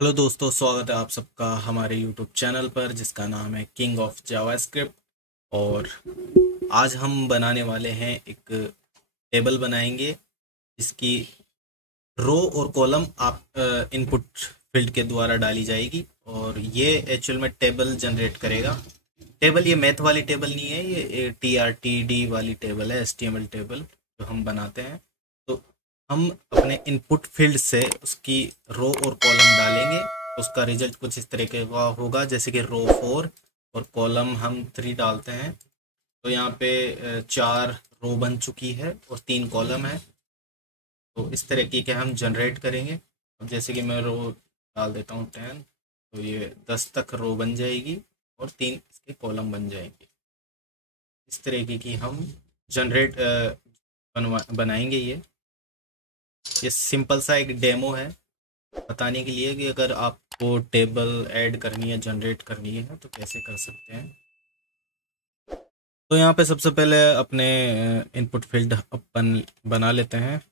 Hello दोस्तों, स्वागत है आप सबका हमारे यूट्यूब चैनल पर जिसका नाम है किंग ऑफ जावास्क्रिप्ट। और आज हम बनाने वाले हैं एक टेबल बनाएंगे जिसकी रो और कॉलम आप इनपुट फील्ड के द्वारा डाली जाएगी और ये एक्चुअल में टेबल जनरेट करेगा। टेबल ये मैथ वाली टेबल नहीं है, ये TRTD वाली टेबल है, HTML टेबल जो हम बनाते हैं। तो हम अपने इनपुट फील्ड से उसकी रो और कॉलम डालेंगे तो उसका रिजल्ट कुछ इस तरीके का होगा, जैसे कि रो 4 और कॉलम हम 3 डालते हैं। तो यहाँ पे 4 रो बन चुकी है और 3 कॉलम है। तो इस तरीके के हम जनरेट करेंगे। अब जैसे कि मैं रो डाल देता हूँ 10, तो ये 10 तक रो बन जाएगी और 3 इसके कॉलम बन जाएंगे। इस तरीके की हम जनरेट बनाएंगे। ये सिंपल सा एक डेमो है बताने के लिए कि अगर आपको टेबल ऐड करनी है, जनरेट करनी है तो कैसे कर सकते हैं। तो यहाँ पे सबसे पहले अपने इनपुट फील्ड अपन बना लेते हैं।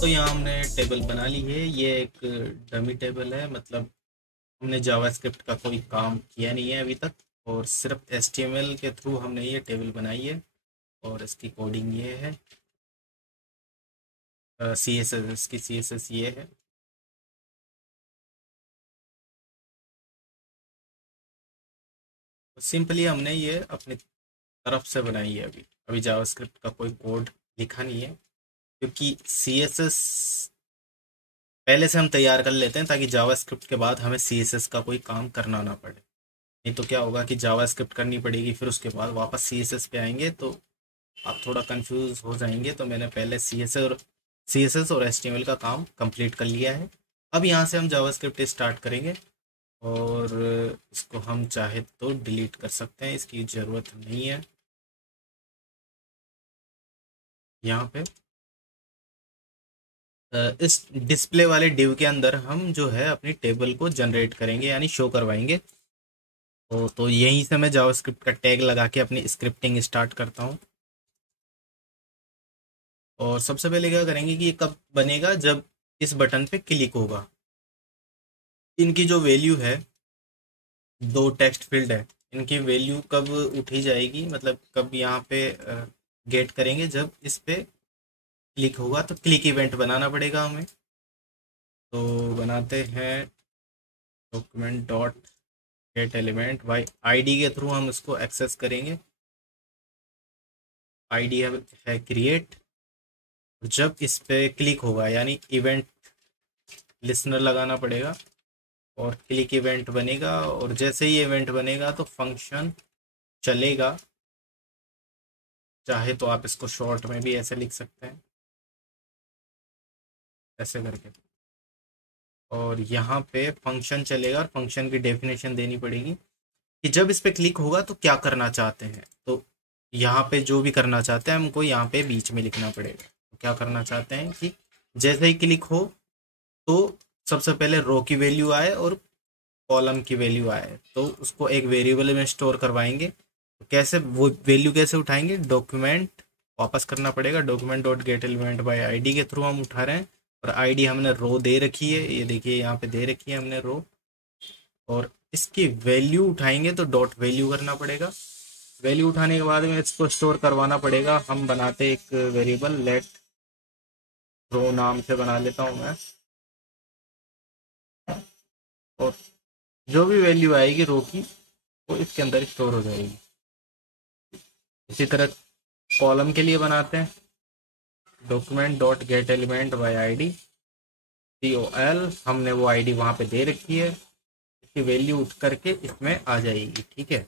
तो यहाँ हमने टेबल बना ली है। ये एक डमी टेबल है, मतलब हमने जावास्क्रिप्ट का कोई काम किया नहीं है अभी तक और सिर्फ HTML के थ्रू हमने ये टेबल बनाई है। और इसकी कोडिंग ये है, CSS, इसकी CSS ये है। तो सिंपली हमने ये अपनी तरफ से बनाई है। अभी अभी जावास्क्रिप्ट का कोई कोड लिखा नहीं है, क्योंकि CSS पहले से हम तैयार कर लेते हैं ताकि जावास्क्रिप्ट के बाद हमें CSS का कोई काम करना ना पड़े। नहीं तो क्या होगा कि जावास्क्रिप्ट करनी पड़ेगी, फिर उसके बाद वापस CSS पे आएंगे तो आप थोड़ा कंफ्यूज हो जाएंगे। तो मैंने पहले CSS और HTML का काम कंप्लीट कर लिया है। अब यहाँ से हम जावास्क्रिप्ट स्टार्ट करेंगे और इसको हम चाहे तो डिलीट कर सकते हैं, इसकी ज़रूरत नहीं है। यहाँ पे इस डिस्प्ले वाले डिव के अंदर हम जो है अपनी टेबल को जनरेट करेंगे, यानी शो करवाएंगे। तो यहीं से मैं जावास्क्रिप्ट का टैग लगा के अपनी स्क्रिप्टिंग स्टार्ट करता हूँ। और सबसे पहले क्या करेंगे कि ये कब बनेगा, जब इस बटन पे क्लिक होगा। इनकी जो वैल्यू है, 2 टेक्स्ट फील्ड है, इनकी वैल्यू कब उठी जाएगी, मतलब कब यहाँ पे गेट करेंगे, जब इस पे क्लिक होगा। तो क्लिक इवेंट बनाना पड़ेगा हमें। तो बनाते हैं document dot gate element by ID के थ्रू हम इसको एक्सेस करेंगे। ID है क्रिएट। जब इस पे क्लिक होगा यानी इवेंट लिसनर लगाना पड़ेगा और क्लिक इवेंट बनेगा। और जैसे ही इवेंट बनेगा तो फंक्शन चलेगा। चाहे तो आप इसको शॉर्ट में भी ऐसे लिख सकते हैं, ऐसे करके। और यहाँ पे फंक्शन चलेगा और फंक्शन की डेफिनेशन देनी पड़ेगी कि जब इस पे क्लिक होगा तो क्या करना चाहते हैं। तो यहाँ पे जो भी करना चाहते हैं हमको यहाँ पे बीच में लिखना पड़ेगा। तो क्या करना चाहते हैं कि जैसे ही क्लिक हो तो सबसे पहले रो की वैल्यू आए और कॉलम की वैल्यू आए, तो उसको एक वेरिएबल में स्टोर करवाएंगे। तो कैसे वो वैल्यू कैसे उठाएंगे, डॉक्यूमेंट वापस करना पड़ेगा, document dot gate element by ID के थ्रू हम उठा रहे हैं। और ID हमने रो दे रखी है, ये देखिए यहाँ पे दे रखी है हमने रो। और इसकी वैल्यू उठाएंगे तो डॉट वैल्यू करना पड़ेगा। वैल्यू उठाने के बाद में इसको स्टोर करवाना पड़ेगा। हम बनाते एक वेरिएबल लेट रो नाम से बना लेता हूँ मैं, और जो भी वैल्यू आएगी रो की वो इसके अंदर स्टोर हो जाएगी। इसी तरह कॉलम के लिए बनाते हैं document dot gate element by I D COL। हमने वो आईडी वहाँ पे दे रखी है, इसकी वैल्यू उठ करके इसमें आ जाएगी। ठीक है,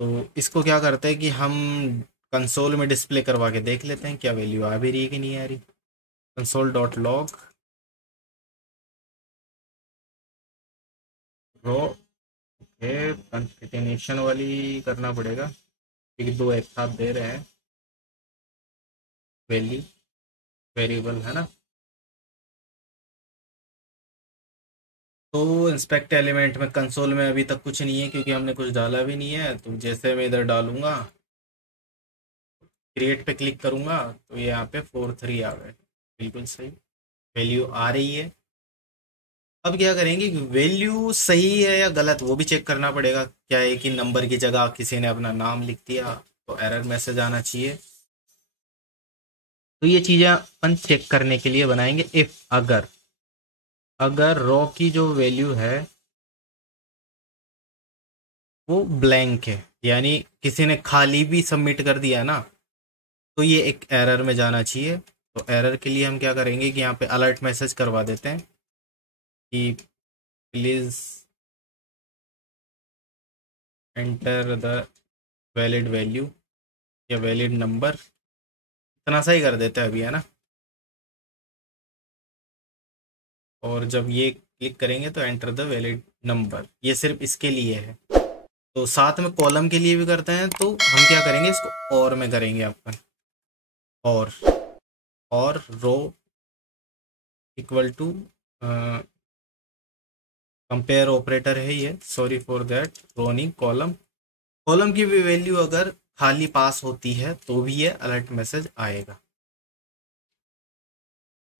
तो इसको क्या करते हैं कि हम कंसोल में डिस्प्ले करवा के देख लेते हैं क्या वैल्यू आ भी रही है कि नहीं आ रही। कंसोल डॉट लॉग रो, कंकेटेनेशन वाली करना पड़ेगा क्योंकि दो एक साथ दे रहे हैं वैल्यू, वेरिएबल है ना। तो इंस्पेक्ट एलिमेंट में कंसोल में अभी तक कुछ नहीं है क्योंकि हमने कुछ डाला भी नहीं है। तो जैसे मैं इधर डालूंगा, क्रिएट पे क्लिक करूंगा तो ये यहाँ पे 4 3 आ गए, बिल्कुल सही वैल्यू आ रही है। अब क्या करेंगे, वैल्यू सही है या गलत वो भी चेक करना पड़ेगा। क्या है कि नंबर की जगह किसी ने अपना नाम लिख दिया तो एरर मैसेज आना चाहिए। तो ये चीज़ें अपन चेक करने के लिए बनाएंगे। इफ अगर अगर रॉ की जो वैल्यू है वो ब्लैंक है, यानी किसी ने खाली भी सबमिट कर दिया ना, तो ये एक एरर में जाना चाहिए। तो एरर के लिए हम क्या करेंगे कि यहाँ पे अलर्ट मैसेज करवा देते हैं कि please enter the valid value या वैलिड नंबर, इतना सा ही कर देते हैं अभी, है ना। और जब ये क्लिक करेंगे तो एंटर द वैलिड नंबर, ये सिर्फ इसके लिए है। तो साथ में कॉलम के लिए भी करते हैं, तो हम क्या करेंगे इसको और में करेंगे अपन, और रो इक्वल टू कंपेयर ऑपरेटर है ये, सॉरी फॉर दैट, रो नहीं कॉलम। कॉलम की भी वैल्यू अगर खाली पास होती है तो भी ये अलर्ट मैसेज आएगा।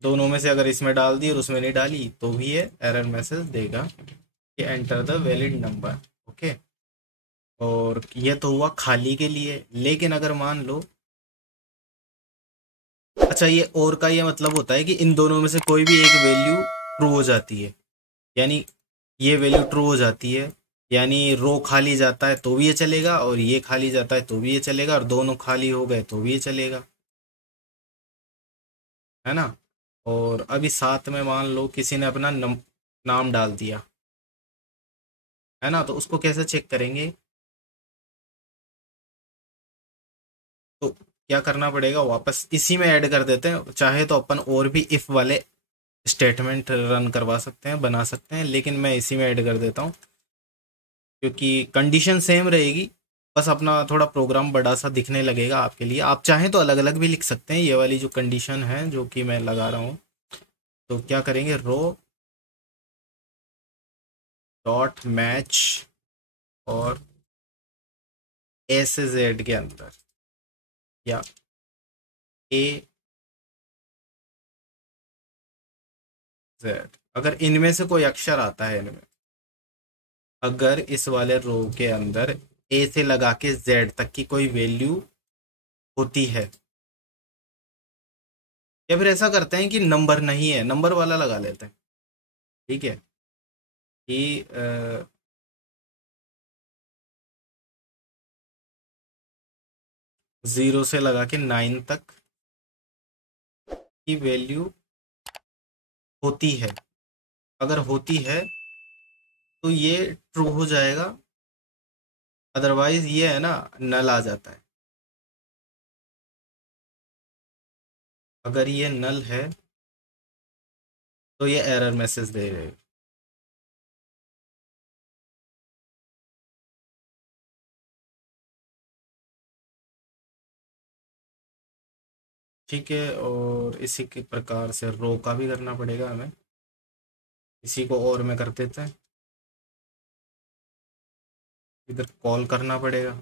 दोनों में से अगर इसमें डाल दी और उसमें नहीं डाली तो भी ये एरर मैसेज देगा कि enter the valid number. Okay, और ये तो हुआ खाली के लिए। लेकिन अगर मान लो, अच्छा ये और का ये मतलब होता है कि इन दोनों में से कोई भी एक वैल्यू ट्रू हो जाती है, यानी ये वैल्यू ट्रू हो जाती है, यानी रो खाली जाता है तो भी ये चलेगा और ये खाली जाता है तो भी ये चलेगा और दोनों खाली हो गए तो भी ये चलेगा, है ना। और अभी साथ में मान लो किसी ने अपना नाम डाल दिया, है ना, तो उसको कैसे चेक करेंगे। तो क्या करना पड़ेगा, वापस इसी में ऐड कर देते हैं। चाहे तो अपन और भी इफ वाले स्टेटमेंट रन करवा सकते हैं, बना सकते हैं, लेकिन मैं इसी में ऐड कर देता हूँ क्योंकि कंडीशन सेम रहेगी। बस अपना थोड़ा प्रोग्राम बड़ा सा दिखने लगेगा आपके लिए। आप चाहें तो अलग अलग भी लिख सकते हैं। ये वाली जो कंडीशन है जो कि मैं लगा रहा हूँ, तो क्या करेंगे, रो डॉट मैच और ए से जेड के अंदर, या ए जेड, अगर इनमें से कोई अक्षर आता है इनमें, अगर इस वाले रो के अंदर ए से लगा के जेड तक की कोई वैल्यू होती है, या फिर ऐसा करते हैं कि नंबर नहीं है, नंबर वाला लगा लेते हैं। ठीक है, कि 0 से लगा के 9 तक की वैल्यू होती है। अगर होती है तो ये ट्रू हो जाएगा, अदरवाइज ये है ना नल आ जाता है। अगर ये नल है तो ये एरर मैसेज दे रहे। ठीक है, और इसी के प्रकार से रो का भी करना पड़ेगा हमें। इसी को और में कर देते हैं, इधर कॉल करना पड़ेगा।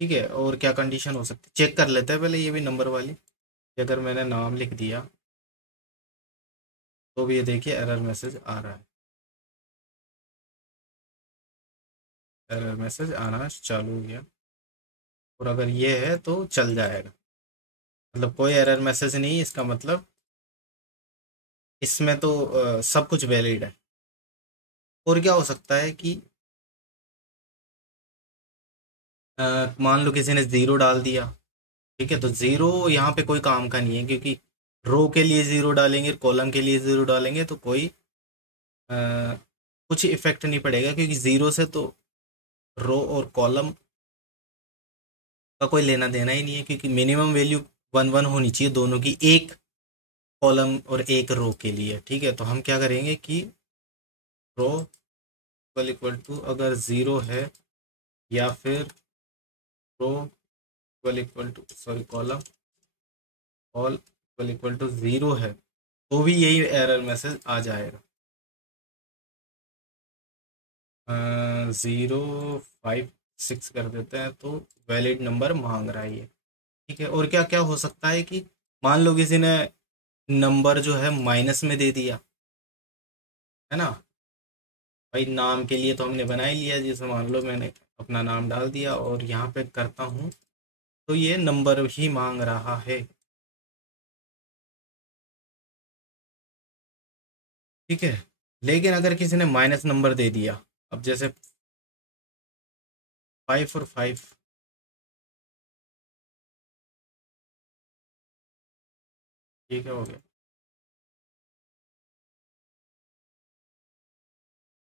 ठीक है, और क्या कंडीशन हो सकती है चेक कर लेते हैं पहले, ये भी नंबर वाली, कि अगर मैंने नाम लिख दिया तो भी ये देखिए एरर मैसेज आ रहा है। एरर मैसेज आना चालू हो गया। और अगर ये है तो चल जाएगा, मतलब कोई एरर मैसेज नहीं, इसका मतलब इसमें तो सब कुछ वैलिड है। और क्या हो सकता है कि मान लो किसी ने ज़ीरो डाल दिया, ठीक है, तो ज़ीरो यहाँ पे कोई काम का नहीं है, क्योंकि रो के लिए ज़ीरो डालेंगे, कॉलम के लिए ज़ीरो डालेंगे तो कोई अ, कुछ इफेक्ट नहीं पड़ेगा, क्योंकि ज़ीरो से तो रो और कॉलम का कोई लेना देना ही नहीं है, क्योंकि मिनिमम वैल्यू वन वन होनी चाहिए दोनों की, एक कॉलम और एक रो के लिए। ठीक है, तो हम क्या करेंगे कि रो इक्वल टू अगर ज़ीरो है, या फिर row equal to sorry column all equal to zero है, तो भी यही एरर मैसेज आ जाएगा। 056 कर देते हैं तो वैलिड नंबर मांग रहा है ये। ठीक है, और क्या क्या हो सकता है कि मान लो किसी ने नंबर जो है माइनस में दे दिया, है ना। भाई नाम के लिए तो हमने बना ही लिया, जैसे मान लो मैंने अपना नाम डाल दिया और यहाँ पे करता हूँ, तो ये नंबर ही मांग रहा है। ठीक है, लेकिन अगर किसी ने माइनस नंबर दे दिया, अब जैसे 5 और 5, ठीक है, हो गया,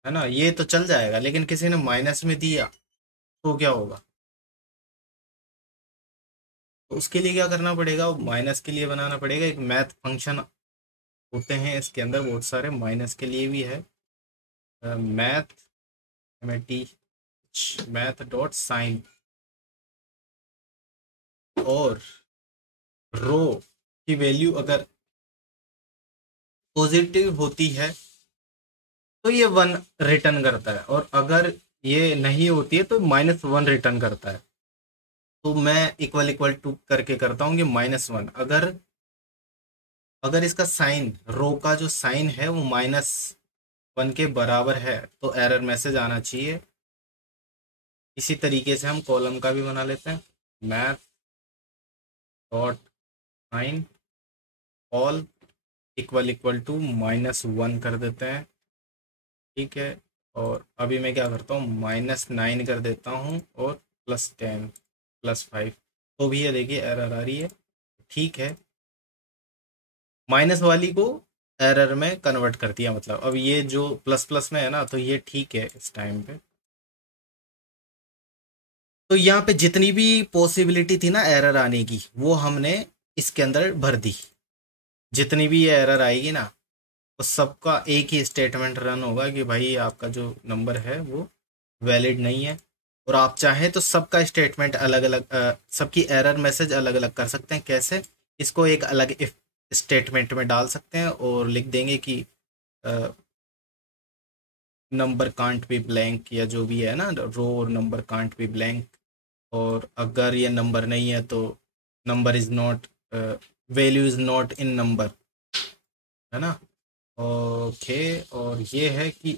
है ना, ये तो चल जाएगा। लेकिन किसी ने माइनस में दिया तो क्या होगा, तो उसके लिए क्या करना पड़ेगा, माइनस के लिए बनाना पड़ेगा एक मैथ फंक्शन। होते हैं इसके अंदर बहुत सारे, माइनस के लिए भी है मैथ, मैथ डॉट साइन, और रो की वैल्यू अगर पॉजिटिव होती है तो ये वन रिटर्न करता है, और अगर ये नहीं होती है तो -1 रिटर्न करता है। तो मैं इक्वल इक्वल टू करके करता हूँ कि -1, अगर अगर इसका साइन, रो का जो साइन है वो -1 के बराबर है तो एरर मैसेज आना चाहिए। इसी तरीके से हम कॉलम का भी बना लेते हैं, math dot sign all equal to -1 कर देते हैं। ठीक है, और अभी मैं क्या करता हूँ, -9 कर देता हूँ और +10 +5, तो भी ये देखिए एरर आ रही है। ठीक है, माइनस वाली को एरर में कन्वर्ट कर दिया, मतलब अब ये जो प्लस प्लस में है ना, तो ये ठीक है इस टाइम पे। तो यहाँ पे जितनी भी पॉसिबिलिटी थी ना एरर आने की, वो हमने इसके अंदर भर दी। जितनी भी ये एरर आएगी ना, उस सबका एक ही स्टेटमेंट रन होगा कि भाई आपका जो नंबर है वो वैलिड नहीं है। और आप चाहें तो सबका स्टेटमेंट अलग अलग, सबकी एरर मैसेज अलग अलग कर सकते हैं। कैसे, इसको एक अलग इफ स्टेटमेंट में डाल सकते हैं और लिख देंगे कि नंबर कांट बी ब्लैंक, या जो भी है ना, रो और नंबर कांट बी ब्लैंक। और अगर ये नंबर नहीं है तो number is not, value is not in number, है ना। ओके, और ये है कि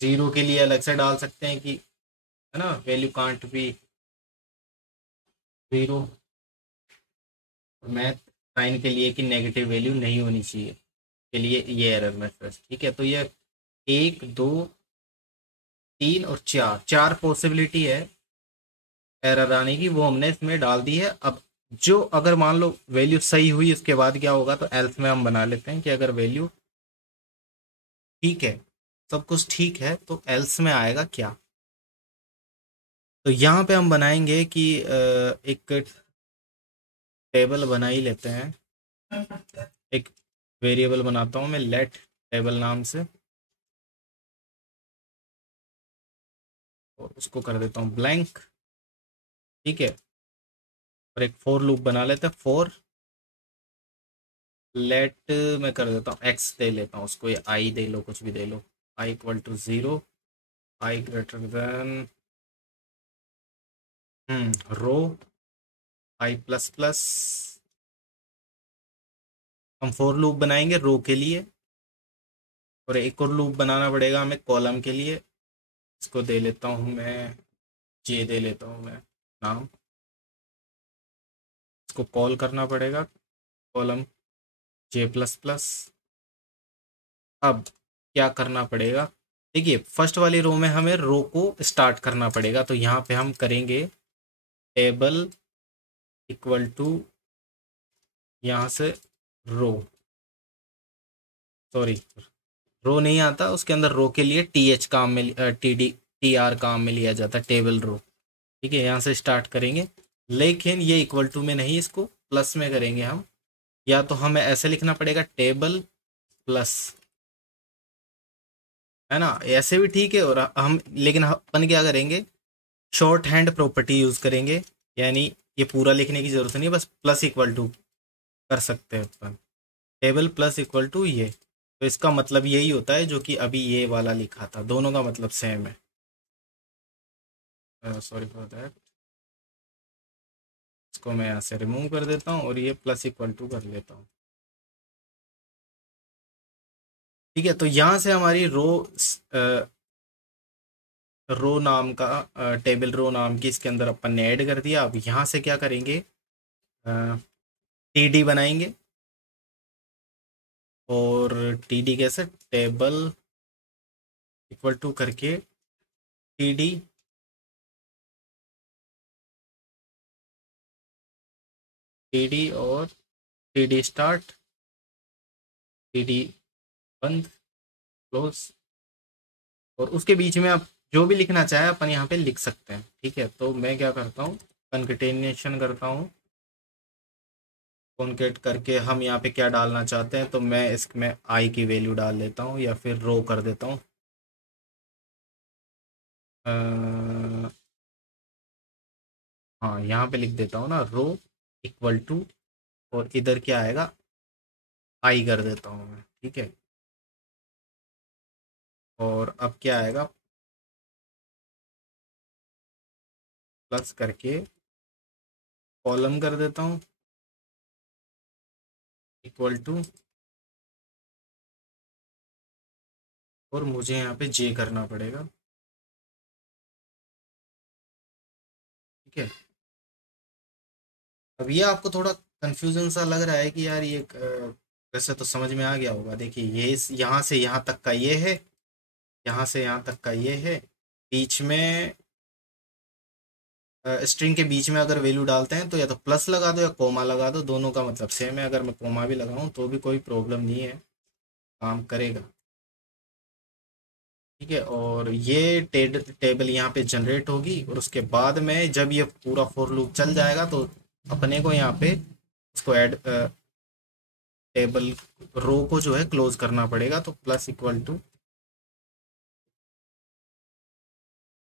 ज़ीरो के लिए अलग से डाल सकते हैं कि, है ना, value can't be zero. Math sign के लिए कि नेगेटिव वैल्यू नहीं होनी चाहिए, के लिए ये एरर मैसेज। ठीक है, तो ये 1 2 3 और 4 चार पॉसिबिलिटी है एरर आने की, वो हमने इसमें डाल दी है। अब जो अगर मान लो वैल्यू सही हुई, उसके बाद क्या होगा, तो एल्स में हम बना लेते हैं कि अगर वैल्यू ठीक है, सब कुछ ठीक है, तो एल्स में आएगा क्या। तो यहाँ पे हम बनाएंगे कि एक टेबल बना ही लेते हैं, एक वेरिएबल बनाता हूँ मैं लेट टेबल नाम से, और उसको कर देता हूँ ब्लैंक। ठीक है, और एक फॉर लूप बना लेते हैं, फॉर लेट, मैं कर देता हूँ एक्स दे लेता हूँ उसको, या आई दे लो, कुछ भी दे लो, i = 0, i greater than row, i++। हम फॉर लूप बनाएंगे रो के लिए, और एक और लूप बनाना पड़ेगा हमें कॉलम के लिए। इसको दे लेता हूँ मैं जे दे लेता हूँ मैं नाम। इसको कॉल करना पड़ेगा, कॉलम जे प्लस प्लस। अब क्या करना पड़ेगा, देखिए फर्स्ट वाली रो में हमें रो को स्टार्ट करना पड़ेगा, तो यहाँ पे हम करेंगे टेबल इक्वल टू, यहाँ से रो, सॉरी रो नहीं आता, उसके अंदर रो के लिए टी एच काम में, टी डी टी आर काम में लिया जाता है, टेबल रो। ठीक है, यहाँ से स्टार्ट करेंगे, लेकिन ये इक्वल टू में नहीं, इसको प्लस में करेंगे हम। या तो हमें ऐसे लिखना पड़ेगा टेबल प्लस, है ना, ऐसे भी ठीक है। और हम लेकिन अपन क्या करेंगे, शॉर्ट हैंड प्रॉपर्टी यूज करेंगे, यानी ये पूरा लिखने की जरूरत नहीं है, बस प्लस इक्वल टू कर सकते हैं अपन, टेबल प्लस इक्वल टू ये। तो इसका मतलब यही होता है जो कि अभी ये वाला लिखा था, दोनों का मतलब सेम है। सॉरी फॉर दैट, इसको मैं यहाँ से रिमूव कर देता हूँ और ये प्लस इक्वल टू कर लेता हूँ। ठीक है, तो यहाँ से हमारी रो नाम का, टेबल रो नाम की इसके अंदर अपन ने ऐड कर दिया। अब यहाँ से क्या करेंगे, टी डी बनाएंगे, और टी डी कैसे, टेबल इक्वल टू करके टी डी, टी डी और T D start, T D बंद, क्लोज। और उसके बीच में आप जो भी लिखना चाहे अपन यहाँ पे लिख सकते हैं। ठीक है, तो मैं क्या करता हूँ, कॉन्केटेनेशन करता हूँ, कॉन्केट करके हम यहाँ पे क्या डालना चाहते हैं, तो मैं इसमें आई की वैल्यू डाल लेता हूँ, या फिर रो कर देता हूँ। हाँ, यहाँ पे लिख देता हूँ ना, रो इक्वल टू, और इधर क्या आएगा, आई कर देता हूँ मैं। ठीक है, और अब क्या आएगा, प्लस करके कॉलम कर देता हूँ इक्वल टू, और मुझे यहाँ पे जे करना पड़ेगा। ठीक है, अब ये आपको थोड़ा कंफ्यूजन सा लग रहा है कि यार ये वैसे तो समझ में आ गया होगा। देखिए ये यहाँ से यहाँ तक का ये है, यहाँ से यहाँ तक का ये है, बीच में स्ट्रिंग के बीच में अगर वैल्यू डालते हैं तो या तो प्लस लगा दो या कोमा लगा दो, दोनों का मतलब सेम है। अगर मैं कोमा भी लगाऊं तो भी कोई प्रॉब्लम नहीं है, काम करेगा। ठीक है, और ये टेबल यहाँ पे जनरेट होगी, और उसके बाद में जब ये पूरा फॉर लूप चल जाएगा तो अपने को यहाँ पे उसको ऐड, टेबल रो को जो है क्लोज करना पड़ेगा, तो प्लस इक्वल टू,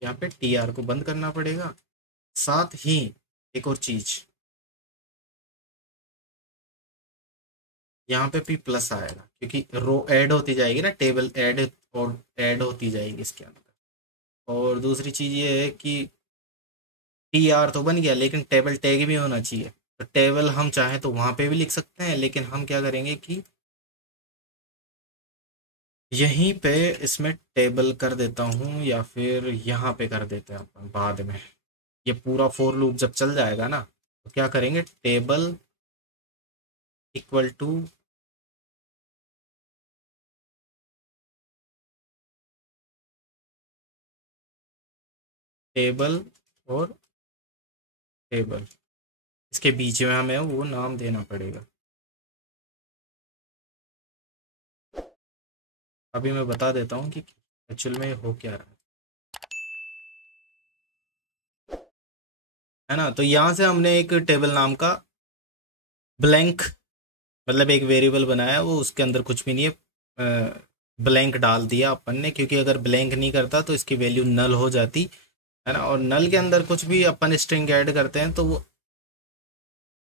यहाँ पे टी आर को बंद करना पड़ेगा। साथ ही एक और चीज, यहाँ पे भी प्लस आएगा, क्योंकि रो ऐड होती जाएगी ना, टेबल ऐड और ऐड होती जाएगी इसके अंदर। और दूसरी चीज ये है कि टी आर तो बन गया, लेकिन टेबल टैग भी होना चाहिए। तो टेबल हम चाहें तो वहां पे भी लिख सकते हैं, लेकिन हम क्या करेंगे कि यहीं पे इसमें टेबल कर देता हूँ, या फिर यहाँ पे कर देते हैं अपन बाद में। ये पूरा फोर लूप जब चल जाएगा ना, तो क्या करेंगे, टेबल इक्वल टू, टेबल और टेबल, इसके बीच में हमें वो नाम देना पड़ेगा। अभी मैं बता देता हूँ कि एक्चुअल में हो क्या रहा है ना। तो यहाँ से हमने एक टेबल नाम का ब्लैंक, मतलब एक वेरिएबल बनाया, वो उसके अंदर कुछ भी नहीं है, ब्लैंक डाल दिया अपन ने, क्योंकि अगर ब्लैंक नहीं करता तो इसकी वैल्यू नल हो जाती है ना। और नल के अंदर कुछ भी अपन स्ट्रिंग ऐड करते हैं तो वो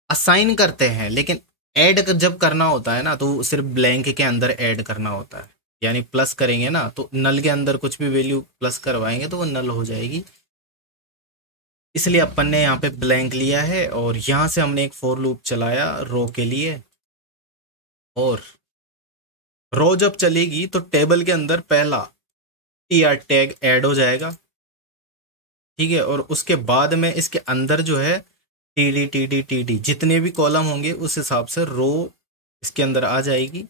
असाइन करते हैं, लेकिन ऐड जब करना होता है ना तो सिर्फ ब्लैंक के अंदर ऐड करना होता है। यानी प्लस करेंगे ना, तो नल के अंदर कुछ भी वैल्यू प्लस करवाएंगे तो वो नल हो जाएगी, इसलिए अपन ने यहाँ पे ब्लैंक लिया है। और यहाँ से हमने एक फॉर लूप चलाया रो के लिए, और रो जब चलेगी तो टेबल के अंदर पहला टी आर टैग ऐड हो जाएगा। ठीक है, और उसके बाद में इसके अंदर जो है टी डी जितने भी कॉलम होंगे उस हिसाब से रो इसके अंदर आ जाएगी,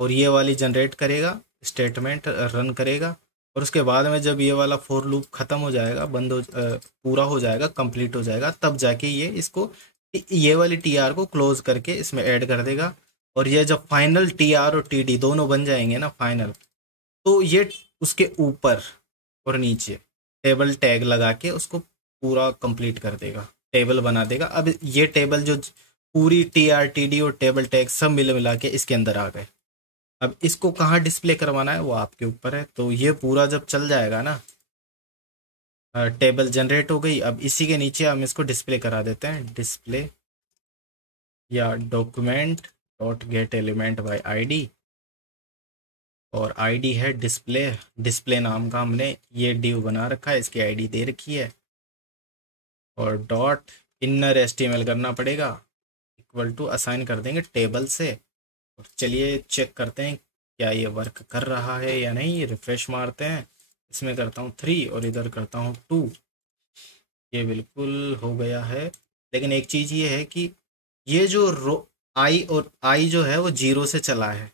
और ये वाली जनरेट करेगा, स्टेटमेंट रन करेगा, और उसके बाद में जब ये वाला फोर लूप खत्म हो जाएगा, पूरा हो जाएगा, कंप्लीट हो जाएगा, तब जाके ये इसको ये वाली टी आर को क्लोज करके इसमें ऐड कर देगा। और ये जब फाइनल टी आर और टी डी दोनों बन जाएंगे ना फाइनल, तो ये उसके ऊपर और नीचे टेबल टैग लगा के उसको पूरा कंप्लीट कर देगा, टेबल बना देगा। अब ये टेबल जो पूरी टी आर टी डी और टेबल टैग सब मिला मिला के इसके अंदर आ गए। अब इसको कहाँ डिस्प्ले करवाना है वो आपके ऊपर है। तो ये पूरा जब चल जाएगा ना, टेबल जनरेट हो गई। अब इसी के नीचे हम इसको डिस्प्ले करा देते हैं, डिस्प्ले या document dot gate element by ID, और आईडी है डिस्प्ले, डिस्प्ले नाम का हमने ये डिव बना रखा है, इसकी आईडी दे रखी है, और डॉट इनर एचटीएमएल करना पड़ेगा, इक्वल टू असाइन कर देंगे टेबल से। और चलिए चेक करते हैं क्या ये वर्क कर रहा है या नहीं, रिफ्रेश मारते हैं। इसमें करता हूँ 3 और इधर करता हूँ 2, ये बिल्कुल हो गया है। लेकिन एक चीज़ ये है कि ये जो रो आई और आई जो है वो 0 से चला है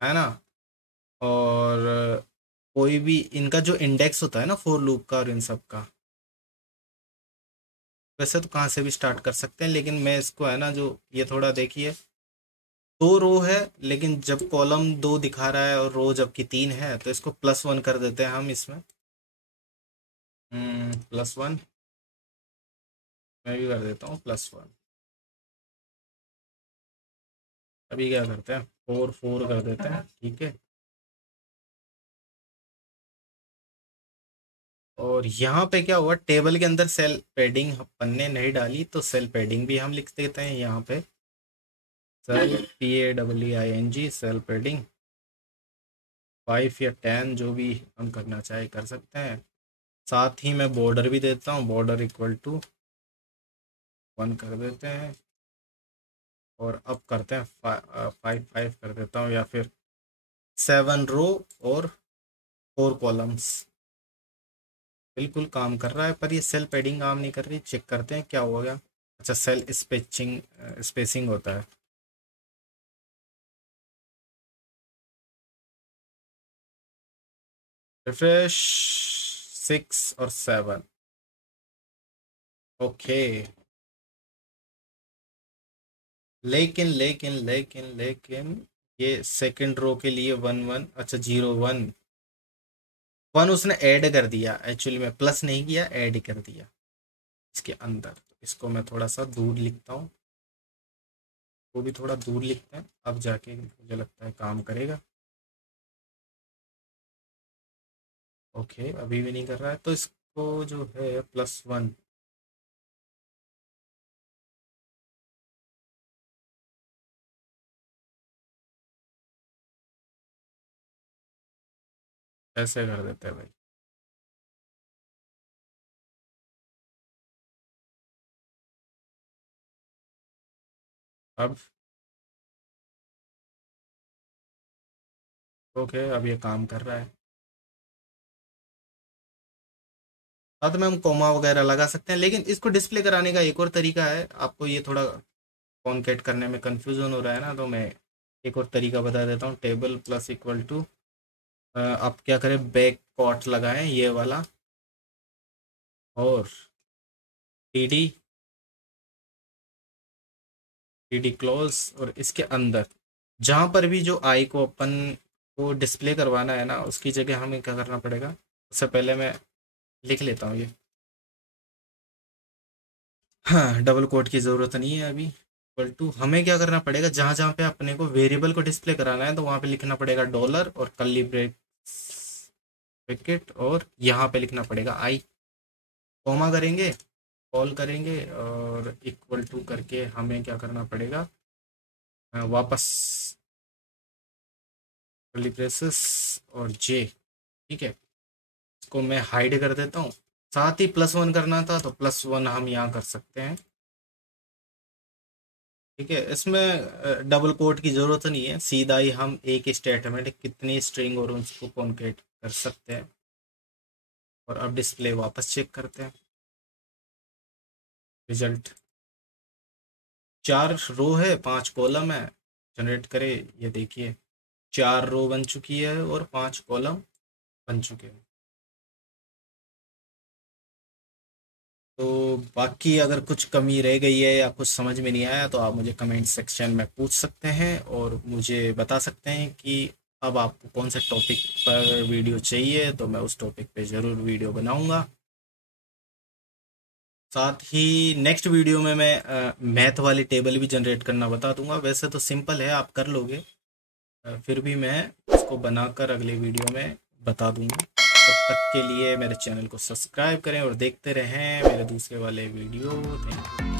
ना, और कोई भी इनका जो इंडेक्स होता है ना फोर लूप का और इन सब का, वैसे तो कहाँ से भी स्टार्ट कर सकते हैं, लेकिन मैं इसको है ना जो ये थोड़ा देखिए, 2 रो है लेकिन जब कॉलम 2 दिखा रहा है और रो जबकि 3 है, तो इसको +1 कर देते हैं हम इसमें। +1 मैं भी कर देता हूँ +1। अभी क्या करते हैं 4 कर देते हैं, ठीक है। और यहाँ पे क्या हुआ, टेबल के अंदर सेल पैडिंग अपन ने नहीं डाली, तो सेल पैडिंग भी हम लिख देते हैं यहाँ पे, सेल PADDING सेल पैडिंग 5 या 10 जो भी हम करना चाहे कर सकते हैं। साथ ही मैं बॉर्डर भी देता हूँ, बॉर्डर इक्वल टू 1 कर देते हैं। और अब करते हैं 5 कर देता हूँ, या फिर 7 रो और 4 कॉलम्स। बिल्कुल काम कर रहा है, पर ये सेल पैडिंग काम नहीं कर रही, चेक करते हैं क्या हो गया। अच्छा, सेल स्पेसिंग होता है। रिफ्रेश 6 और 7, ओके। लेकिन ये सेकंड रो के लिए 1 1, अच्छा 0 1 1 उसने ऐड कर दिया, एक्चुअली में प्लस नहीं किया, ऐड कर दिया इसके अंदर। तो इसको मैं थोड़ा सा दूर लिखता हूँ, वो भी थोड़ा दूर लिखते हैं, अब जाके मुझे लगता है काम करेगा। ओके, अभी भी नहीं कर रहा है, तो इसको जो है +1, ऐसे कर देते हैं भाई। अब ओके, अब ये काम कर रहा है। साथ में हम कोमा वगैरह लगा सकते हैं, लेकिन इसको डिस्प्ले कराने का एक और तरीका है। आपको ये थोड़ा कॉन्केट करने में कंफ्यूजन हो रहा है ना, तो मैं एक और तरीका बता देता हूँ। टेबल प्लस इक्वल टू, आप क्या करें, बैक कॉट लगाएं ये वाला, और टी डी क्लोज, और इसके अंदर जहाँ पर भी जो आई को अपन को डिस्प्ले करवाना है ना, उसकी जगह हमें क्या करना पड़ेगा। उससे पहले मैं लिख लेता हूँ ये, हाँ डबल कोट की ज़रूरत नहीं है अभी। इक्वल टू हमें क्या करना पड़ेगा, जहाँ जहाँ पे अपने को वेरिएबल को डिस्प्ले कराना है, तो वहाँ पे लिखना पड़ेगा डॉलर और कर्ली ब्रैकेट, और यहाँ पे लिखना पड़ेगा आई। कॉमा करेंगे, कॉल करेंगे, और इक्वल टू करके हमें क्या करना पड़ेगा, वापस कर्ली ब्रेसेस और जे, ठीक है। इसको मैं हाइड कर देता हूँ। साथ ही +1 करना था, तो +1 हम यहाँ कर सकते हैं, ठीक है। इसमें डबल कोट की ज़रूरत नहीं है, सीधा ही हम एक स्टेटमेंट कितनी स्ट्रिंग और उसको कॉन्केट कर सकते हैं। और अब डिस्प्ले वापस चेक करते हैं। रिजल्ट 4 रो है, 5 कॉलम है। जनरेट करे, ये देखिए 4 रो बन चुकी है और 5 कॉलम बन चुके हैं। तो बाकी अगर कुछ कमी रह गई है या कुछ समझ में नहीं आया तो आप मुझे कमेंट सेक्शन में पूछ सकते हैं और मुझे बता सकते हैं कि अब आपको कौन से टॉपिक पर वीडियो चाहिए, तो मैं उस टॉपिक पे ज़रूर वीडियो बनाऊंगा। साथ ही नेक्स्ट वीडियो में मैं मैथ वाली टेबल भी जनरेट करना बता दूंगा। वैसे तो सिंपल है, आप कर लोगे, फिर भी मैं उसको बनाकर अगले वीडियो में बता दूंगा। तब तक के लिए मेरे चैनल को सब्सक्राइब करें और देखते रहें मेरे दूसरे वाले वीडियो। Thank you.